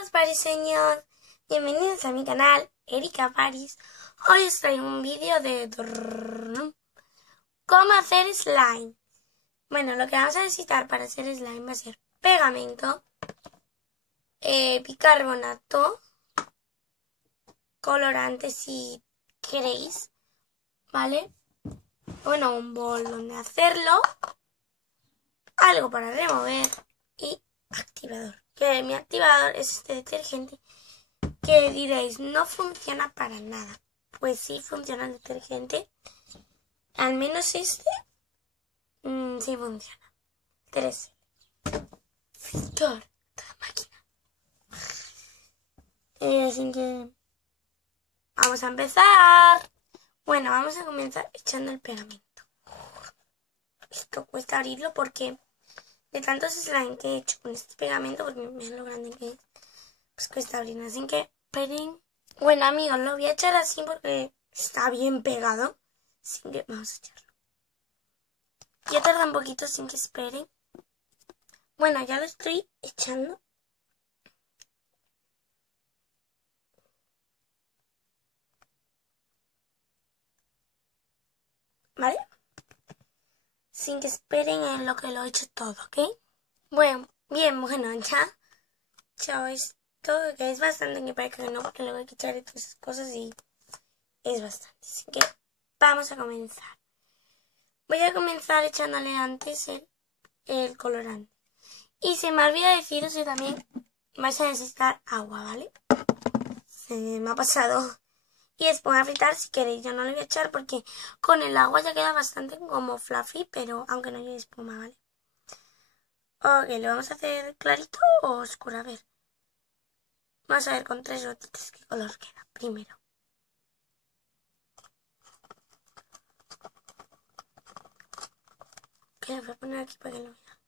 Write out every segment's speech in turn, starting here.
Chicos, pariseños, bienvenidos a mi canal, Erika Paris. Hoy os traigo un vídeo de cómo hacer slime. Bueno, lo que vamos a necesitar para hacer slime va a ser pegamento, bicarbonato, colorante si queréis, ¿vale? Bueno, un bol donde hacerlo, algo para remover y activador. Que mi activador es este detergente que diréis, no funciona para nada. Pues sí funciona el detergente. Al menos este sí funciona. 3. Filtro. Máquina. Así que vamos a empezar. Bueno, vamos a comenzar echando el pegamento. Esto cuesta abrirlo porque de tantos slime que he hecho con este pegamento, porque vean lo grande que es, pues cuesta abrirlo. Así que esperen. Bueno, amigos, lo voy a echar así porque está bien pegado. Así que vamos a echarlo. Ya tarda un poquito sin que esperen. Bueno, ya lo estoy echando. ¿Vale? Sin que esperen en lo que lo he hecho todo, ¿ok? Bueno, ya echado esto, que es bastante, que parece que no, porque luego hay que echar todas esas cosas y es bastante. Así que vamos a comenzar. Voy a comenzar echándole antes el colorante. Y se me olvida deciros que también vais a necesitar agua, ¿vale? Se me ha pasado. Y después a fritar si queréis. Yo no le voy a echar porque con el agua ya queda bastante como fluffy, pero aunque no lleve espuma, ¿vale? Ok, ¿lo vamos a hacer clarito o oscuro? A ver. Vamos a ver con 3 gotitas qué color queda primero. Que lo voy a poner aquí para que lo vean.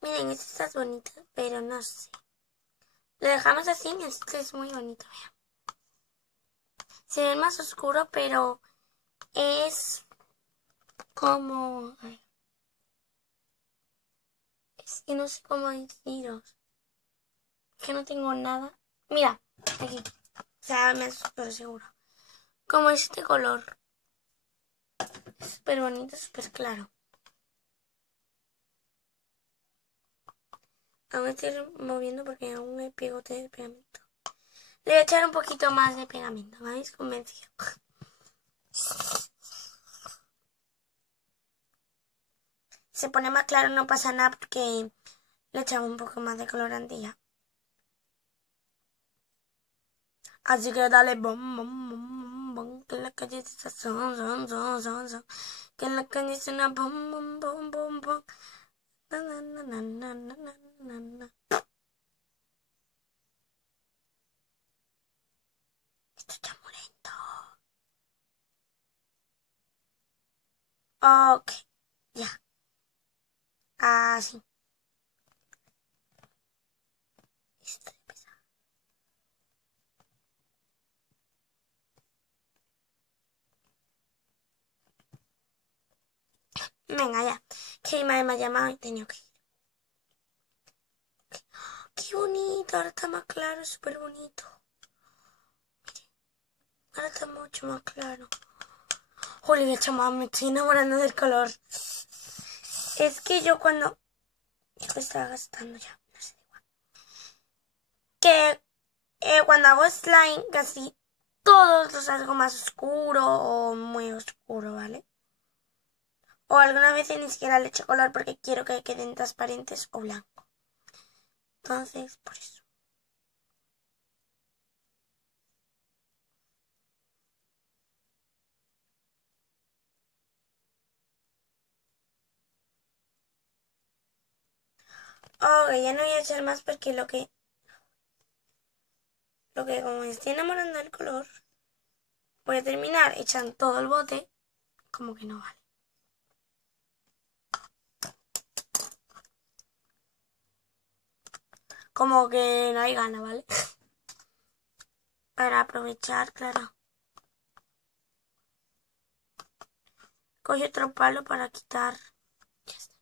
Miren, este está bonito, pero no sé. Lo dejamos así y este es muy bonito, vean. Se ve más oscuro, pero es como... A ver. Es que no sé cómo deciros. Es que no tengo nada. Mira, aquí. O sea, me súper seguro. Como este color. Es súper bonito, súper claro. Aún estoy moviendo porque aún me pegote de pegamento. Le voy a echar un poquito más de pegamento, ¿me habéis convencido? Se pone más claro, no pasa nada porque le echamos un poco más de colorante ya. Así que dale bom, bom, bom, bom, que en la calle está son. Que en la calle suena bom, bom, bom, bom, bom. Na, na, na, na, na, na, na, na. Esto está muy lento. Ok, ya. Así. Esto empieza. Venga, ya. Que mi madre me ha llamado y tenía que ir. Qué bonito, ahora está más claro, súper bonito. Miren, ahora está mucho más claro. Olivia, chaval, me estoy enamorando del color. Es que yo cuando... Hijo, estaba gastando ya, no sé, igual. Que cuando hago slime casi todos los hago más oscuro o muy oscuro, ¿vale? O algunas veces ni siquiera le echo color porque quiero que queden transparentes o blancos. Entonces, por eso. Ok, ya no voy a echar más porque como me estoy enamorando del color, voy a terminar echando todo el bote, como que no vale. Como que no hay gana, ¿vale? Para aprovechar, claro. Coge otro palo para quitar. Ya está.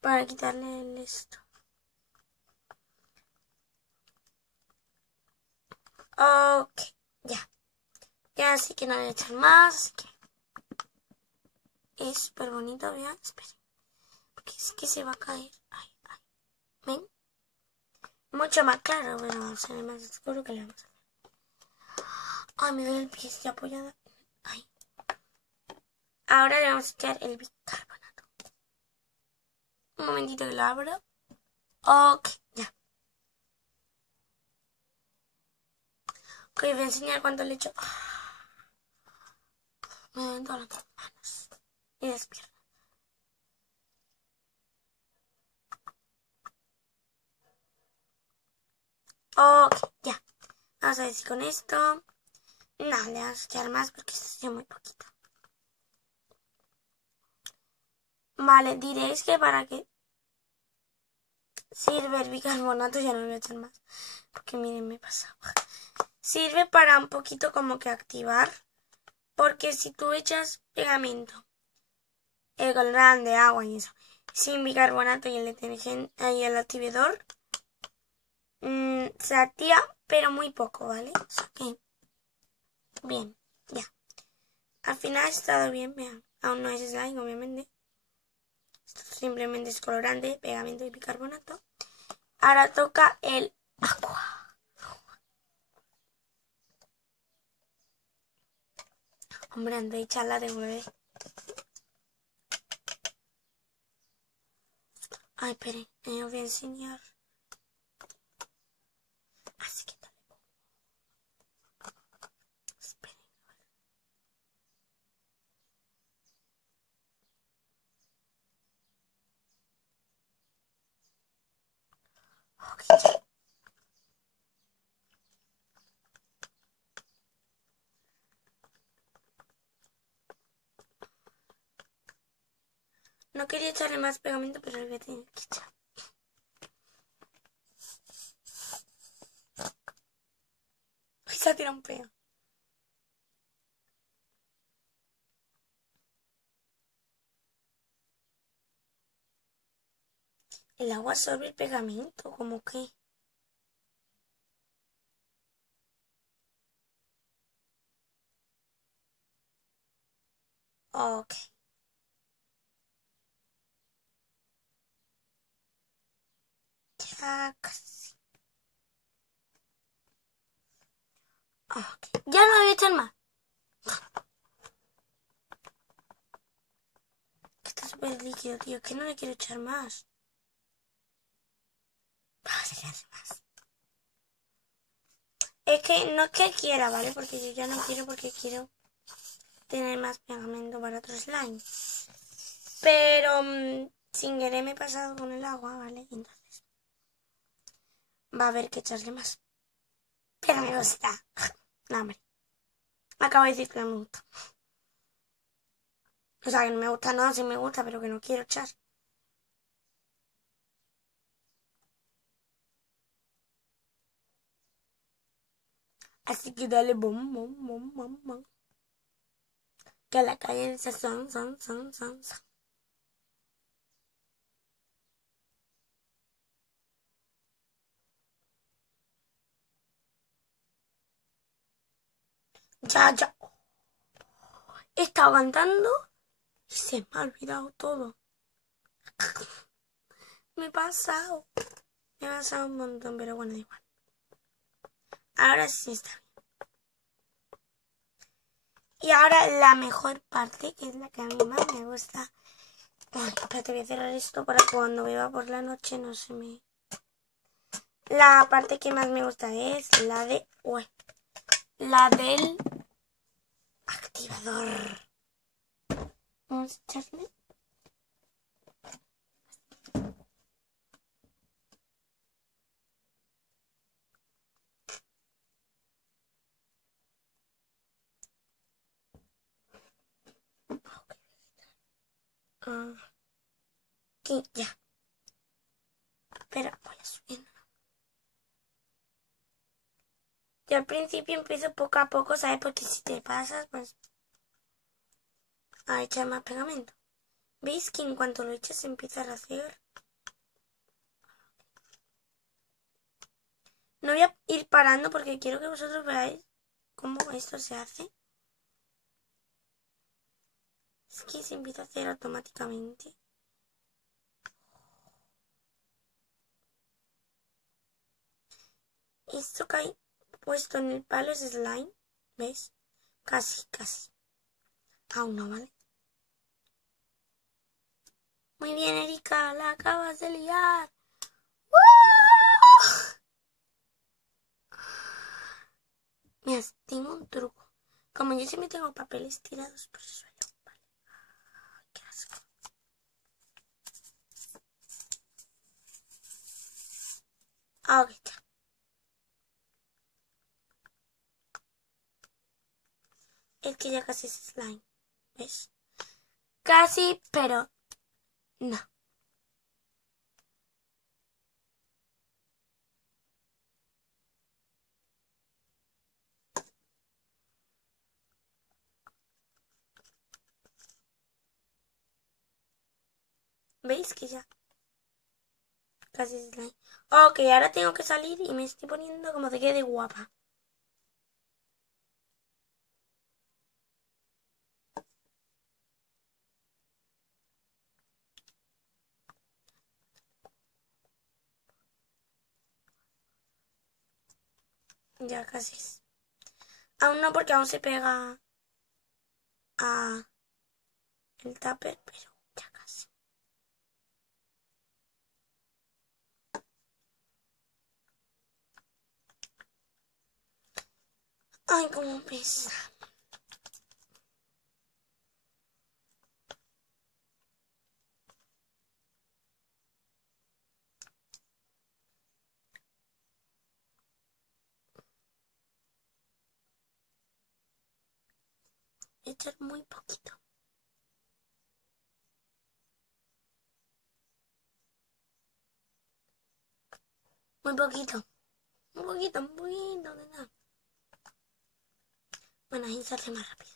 Para quitarle el esto. Ok, ya. Ya así que no voy a echar más. Así que es súper bonito, vean. Esperen. Porque es que se va a caer. Ay, ay. ¿Ven? Mucho más claro. Bueno, vamos a ver más oscuro que le vamos a ver. Ay, me duele el pie, estoy apoyada. Ay. Ahora le vamos a echar el bicarbonato. Un momentito que lo abro. Ok, ya. Ok, voy a enseñar cuánto le echo. Me duelen todas las manos y las piernas. Ok, ya. Vamos a ver si con esto. No, le vamos a echar más porque esto es muy poquito. Vale, diréis que para qué sirve el bicarbonato, ya no le voy a echar más. Porque miren, me pasa. Sirve para un poquito como que activar. Porque si tú echas pegamento, el colorante, agua y eso, sin bicarbonato y el detergente y el activador, se activa, pero muy poco, ¿vale? O sea que, bien, ya. Al final ha estado bien, vean. Aún no es slime, obviamente. Esto simplemente es colorante, pegamento y bicarbonato. Ahora toca el agua. Hombre, antes de echarla de nuevo. Ay, esperen, os voy a enseñar. Así que dale. Esperen. Ok, ya. No quería echarle más pegamento, pero lo voy a tener que echar. Ay, se ha tirado un peo. El agua absorbe el pegamento, como que. Ok. Ya casi. Ok. Ya no voy a echar más. Que está súper líquido, tío. Que no le quiero echar más. Vamos a echarle más. Es que no es que quiera, ¿vale? Porque yo ya no quiero porque quiero tener más pegamento para otro slime. Pero sin querer me he pasado con el agua, ¿vale? Entonces va a haber que echarle más. Pero me gusta. No, hombre. Acabo de decir que no me gusta. O sea, que no me gusta, no, sí me gusta, pero que no quiero echar. Así que dale bom, bom, bom, bom, bom. Que a la calle dice son. Ya. He estado cantando y se me ha olvidado todo. Me he pasado. Me he pasado un montón, pero bueno, da igual. Ahora sí está bien. Y ahora la mejor parte, que es la que a mí más me gusta. Ay, espérate, voy a cerrar esto para cuando beba por la noche no se me... La parte que más me gusta es la de... Uy, la del activador. Vamos a echarle. Aquí, ya. Pero voy a subir. Yo al principio empiezo poco a poco, ¿sabes? Porque si te pasas, pues... a echar más pegamento. ¿Veis que en cuanto lo eches se empieza a hacer? No voy a ir parando porque quiero que vosotros veáis cómo esto se hace. Es que se empieza a hacer automáticamente. Esto que hay puesto en el palo es slime. ¿Ves? Casi, casi. Aún no, ¿vale? Muy bien, Erika, la acabas de liar. ¡Woo! Mira, tengo un truco. Como yo siempre tengo papeles tirados por el suelo. Vale. Ay, qué asco. Ok, ya. Es que ya casi es slime. ¿Ves? Casi, pero no. ¿Veis que ya casi es slime? Ok, ahora tengo que salir y me estoy poniendo como de que de guapa. Ya casi es. Aún no, porque aún se pega a el tupper, pero ya casi. Ay, cómo pesa. Echar muy poquito. Muy poquito. Un poquito, de nada. Bueno, ahí se hace más rápido.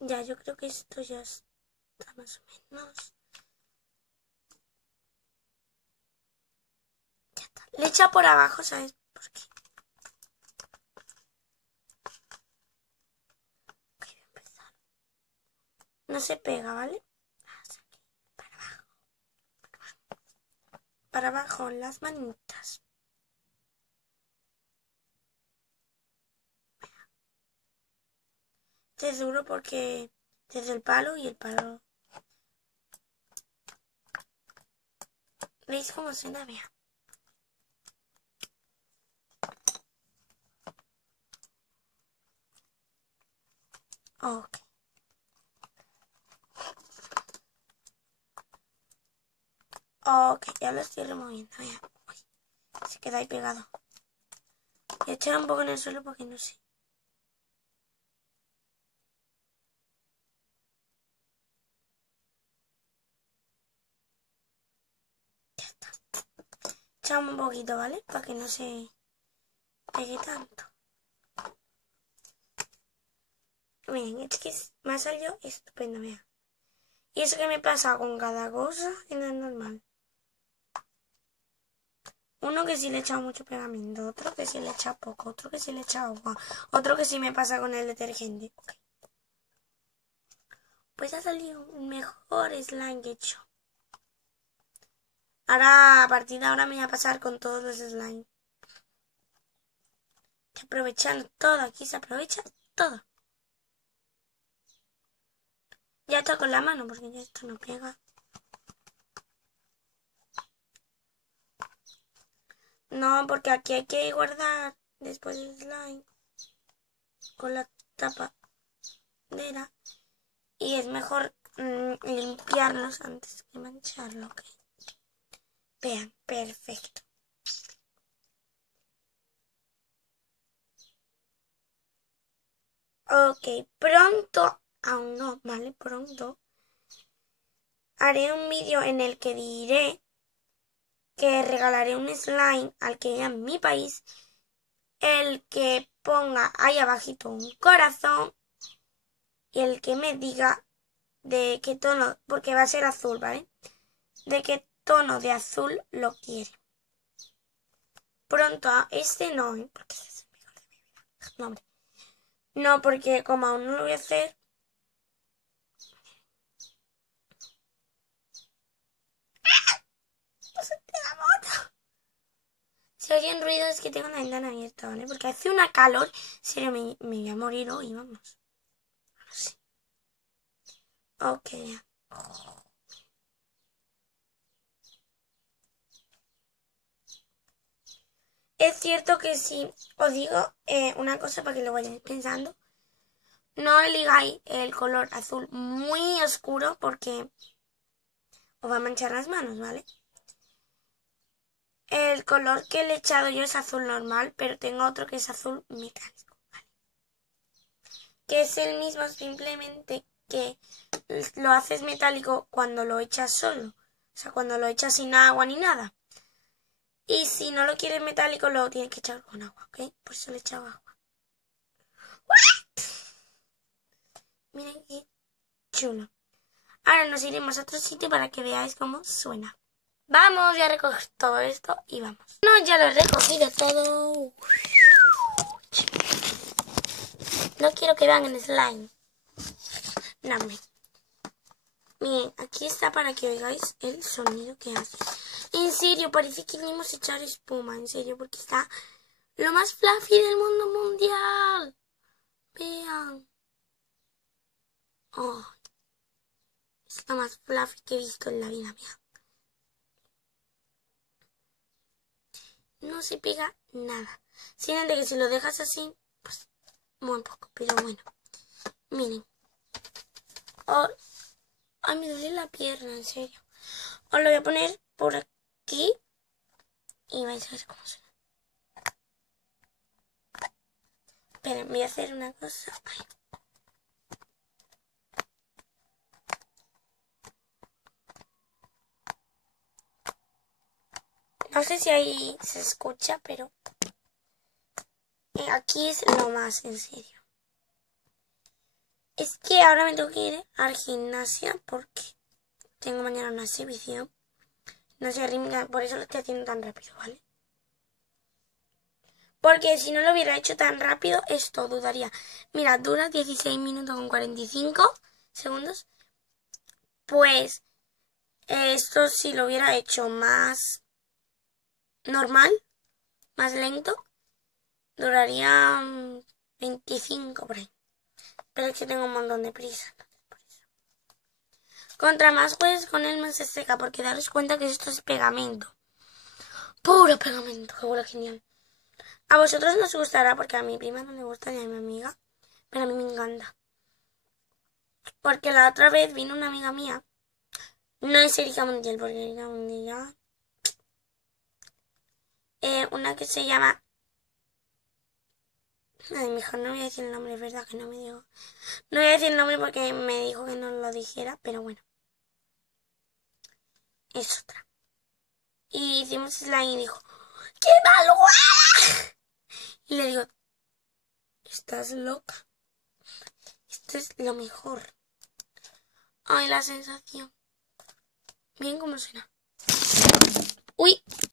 Ya, yo creo que esto ya está más o menos. Ya está. Le echa por abajo, ¿sabes por qué? Ok, voy a empezar. No se pega, ¿vale? Aquí, para abajo. Para abajo, las manitas. Estoy seguro porque desde el palo y el palo. ¿Veis cómo suena? Vea. Ok. Ok, ya lo estoy removiendo. Vea. Uy, se queda ahí pegado. Voy a echar un poco en el suelo porque no sé. Ya está. Echamos un poquito, ¿vale? Para que no se pegue tanto. Miren, es que me ha salido estupendo, vea. Y eso que me pasa con cada cosa, que no es normal. Uno que sí le he echado mucho pegamento, otro que sí le he echado poco, otro que sí le he echado agua, otro que sí me pasa con el detergente. Okay. Pues ha salido un mejor slime que he hecho. Ahora, a partir de ahora me voy a pasar con todos los slime. Aprovechando todo, aquí se aprovecha todo. Ya está con la mano porque ya esto no pega. No, porque aquí hay que guardar después el slime con la tapadera. Y es mejor limpiarlos antes que mancharlo, ¿ok? Vean, perfecto. Ok, pronto, aún no, ¿vale? Pronto haré un vídeo en el que diré que regalaré un slime al que haya en mi país, el que ponga ahí abajito un corazón y el que me diga de qué tono, porque va a ser azul, ¿vale? De qué tono de azul lo quiere. Pronto, este no, ¿eh? Porque este es el mejor de mi vida. No, hombre. No, porque como aún no lo voy a hacer... Si oyen ruido es que tengo la ventana abierta, ¿vale? Porque hace una calor. En serio, me voy a morir hoy, vamos. Así. Ok. Es cierto que si os digo una cosa para que lo vayáis pensando. No eligáis el color azul muy oscuro porque os va a manchar las manos, ¿vale? El color que le he echado yo es azul normal, pero tengo otro que es azul metálico, ¿vale? Que es el mismo, simplemente que lo haces metálico cuando lo echas solo. O sea, cuando lo echas sin agua ni nada. Y si no lo quieres metálico, lo tienes que echar con agua, ¿ok? Por eso le he echado agua. Miren qué chulo. Ahora nos iremos a otro sitio para que veáis cómo suena. Vamos, voy a recoger todo esto y vamos. No, ya lo he recogido todo. No quiero que vean el slime. No, miren, aquí está para que oigáis el sonido que hace. En serio, parece que queremos echar espuma, en serio, porque está lo más fluffy del mundo mundial. Vean. Oh, es lo más fluffy que he visto en la vida mía. No se pega nada. Simplemente que si lo dejas así, pues muy poco, pero bueno. Miren. Oh, ay, me duele la pierna, en serio. Os lo voy a poner por aquí y vais a ver cómo suena. Esperen, voy a hacer una cosa. Ay. No sé si ahí se escucha, pero aquí es lo más, en serio. Es que ahora me tengo que ir al gimnasio porque tengo mañana una exhibición. No sé, rítmica, por eso lo estoy haciendo tan rápido, ¿vale? Porque si no lo hubiera hecho tan rápido, esto dudaría. Mira, dura 16 minutos con 45 segundos. Pues esto si lo hubiera hecho más normal, más lento, duraría 25 por ahí. Pero es que tengo un montón de prisa. Por eso. Contra más juegues con él, más se seca, porque daros cuenta que esto es pegamento. Puro pegamento, que huele genial. A vosotros no os gustará, porque a mi prima no le gusta ni a mi amiga, pero a mí me encanta. Porque la otra vez vino una amiga mía. No es Erika Mundial, porque Erika Mundial... una que se llama... Ay, mejor no voy a decir el nombre, es verdad que no me dijo. No voy a decir el nombre porque me dijo que no lo dijera, pero bueno. Es otra. Y hicimos slime y dijo, ¡qué mal huele! Y le digo, ¿estás loca? Esto es lo mejor. Ay, la sensación. Miren cómo suena. Uy,